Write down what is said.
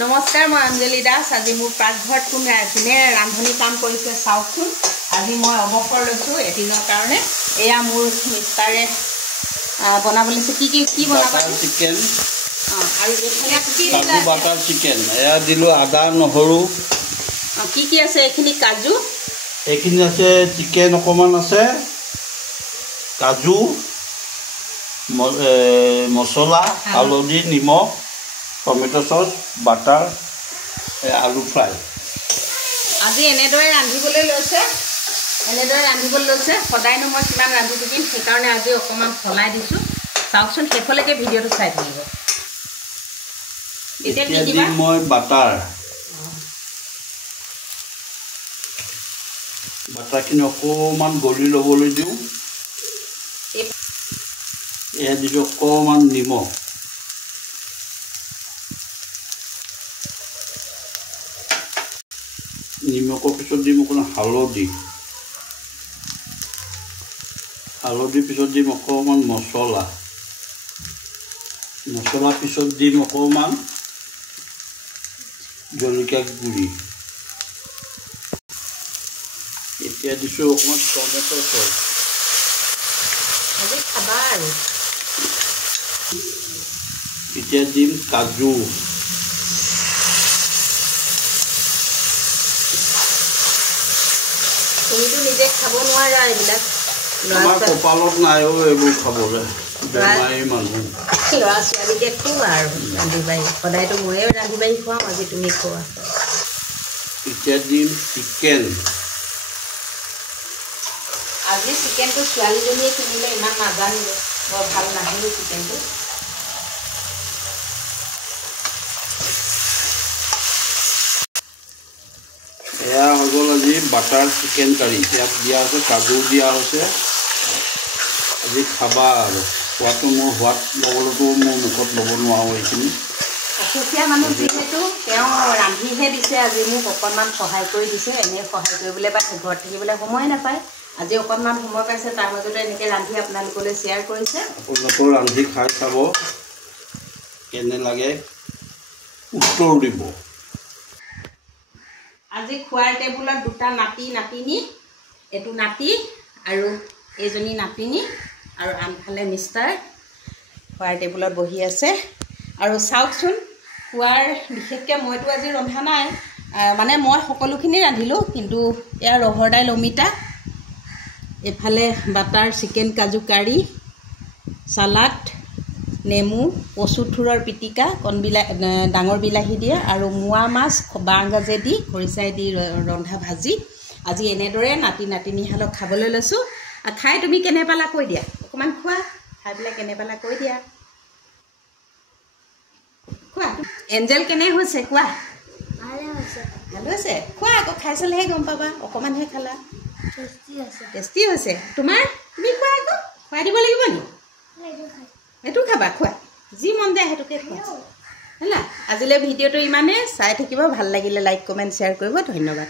নমস্কাৰ, মই অঞ্জলি দাস। আজি মোৰ পাকঘৰত কোনে ৰান্ধনি কাম কৰিছে চাওকচোন। আজি মই অৱসৰ লৈছোঁ এদিনৰ কাৰণে। এয়া মোৰ মিষ্টাৰে বনাবলৈ কি বনাব? চিকেন আৰু এইফালে কাজু বাটাৰ চিকেন। এয়া দিলোঁ আদা নহৰু। কি আছে এইখিনি? কাজু, এইখিনি আছে চিকেন অকণমান আছে, কাজু, মছলা, হালধি, নিমখ, টমেটো চচ, বাটাৰ, আলু ফ্ৰাই। আজি এনেদৰে ৰান্ধিবলৈ লৈছে। সদায়নো মই কিমান ৰান্ধি থাকিম, সেইকাৰণে আজি অকণমান সলাই দিছোঁ। চাওকচোন, শেষলৈকে ভিডিঅ'টো চাই থাকিব। এতিয়া দিম মই বাটাৰ। বাটাৰখিনি অকণমান গলি ল'বলৈ দিওঁ। এয়া দিছোঁ অকণমান নিমখ। নিমখৰ পিছত দিম অকণমান হালধি। হালধিৰ পিছত দিম অকণমান মছলা। মছলাৰ পিছত দিম অকণমান জলকীয়া গুড়ি। এতিয়া দিছোঁ অকণমান টমেটো চচ। খাবা আৰু এতিয়া দিম কাজু। তুমিতো নিজে খাব নোৱাৰা এইবিলাক। আমাৰ কপালত নাই এইবোৰ খাবলৈ, বেমাৰী মানুহ। ল'ৰা ছোৱালীকে খোৱা আৰু ৰান্ধি বাঢ়ি। সদায়তো ময়ে ৰান্ধি বাঢ়ি খুৱাওঁ, আজি তুমি খোৱা। এতিয়া দিম চিকেন। আজি চিকেনটো ছোৱালীজনীয়ে কিনিলে, ইমান নাজানিলে, বৰ ভাল নাহিলে চিকেনটো। এয়া হৈ গ'ল আজি বাটাৰ চিকেন কাৰী। ইয়াত দিয়া হৈছে কাজু, দিয়া হৈছে। আজি খাবা আৰু খোৱাটো মোৰ সোৱাদ ল'বলৈতো মোৰ মুখত ল'ব নোৱাৰোঁ। এইখিনি অসুখীয়া মানুহ যিহেতু, তেওঁ ৰান্ধিহে দিছে। আজি মোক অকণমান সহায় কৰি দিছে। এনেই সহায় কৰিবলৈ বা ঘৰত থাকিবলৈ সময় নাপায়। আজি অকণমান সময় পাইছে, তাৰ মাজতে এনেকৈ ৰান্ধি আপোনালোকলৈ শ্বেয়াৰ কৰিছে। আপোনালোকেও ৰান্ধি খাই চাব, কেনে লাগে উত্তৰ দিব। আজি খোৱাৰ টেবুলত দুটা নাতিনী, এইটো নাতি আৰু এইজনী নাতিনী, আৰু আনফালে মিষ্টাৰ খোৱাৰ টেবুলত বহি আছে। আৰু চাওকচোন, খোৱাৰ বিশেষকৈ মইতো আজি ৰন্ধা নাই, মানে মই সকলোখিনি ৰান্ধিলোঁ, কিন্তু এয়া ৰহৰ দাইল অমিতা, এইফালে বাটাৰ চিকেন কাজু কাৰী, চালাড, নেমু, কচু থোৰৰ পিটিকা, ডাঙৰ বিলাহী দিয়ে, আৰু মোৱা মাছ বাঁহগাজে দি, খৰিচাই দি ৰন্ধা ভাজি। আজি এনেদৰে নাতিনীহালক খাবলৈ লৈছোঁ। আৰু খাই তুমি কেনে পালা কৈ দিয়া, অকণমান খোৱা। খাই পেলাই কেনে পালা কৈ দিয়া, খোৱা। এঞ্জেল কেনে হৈছে কোৱা? ভাল হৈছে। খোৱা আকৌ, খাই চালেহে গম পাবা। অকণমানহে খালা, টেষ্টি হৈছে। তোমাৰ তুমি খোৱা আকৌ, খুৱাই দিব লাগিব নি? সেইটো খাবা, খোৱা। যি মন যায় সেইটোকে খোৱা, ହେଲା। আজিলৈ ভিডিঅ'টো ইমানেই। চাই থাকিব, ভাল লাগিলে লাইক কমেণ্ট শ্বেয়াৰ কৰিব। ধন্যবাদ।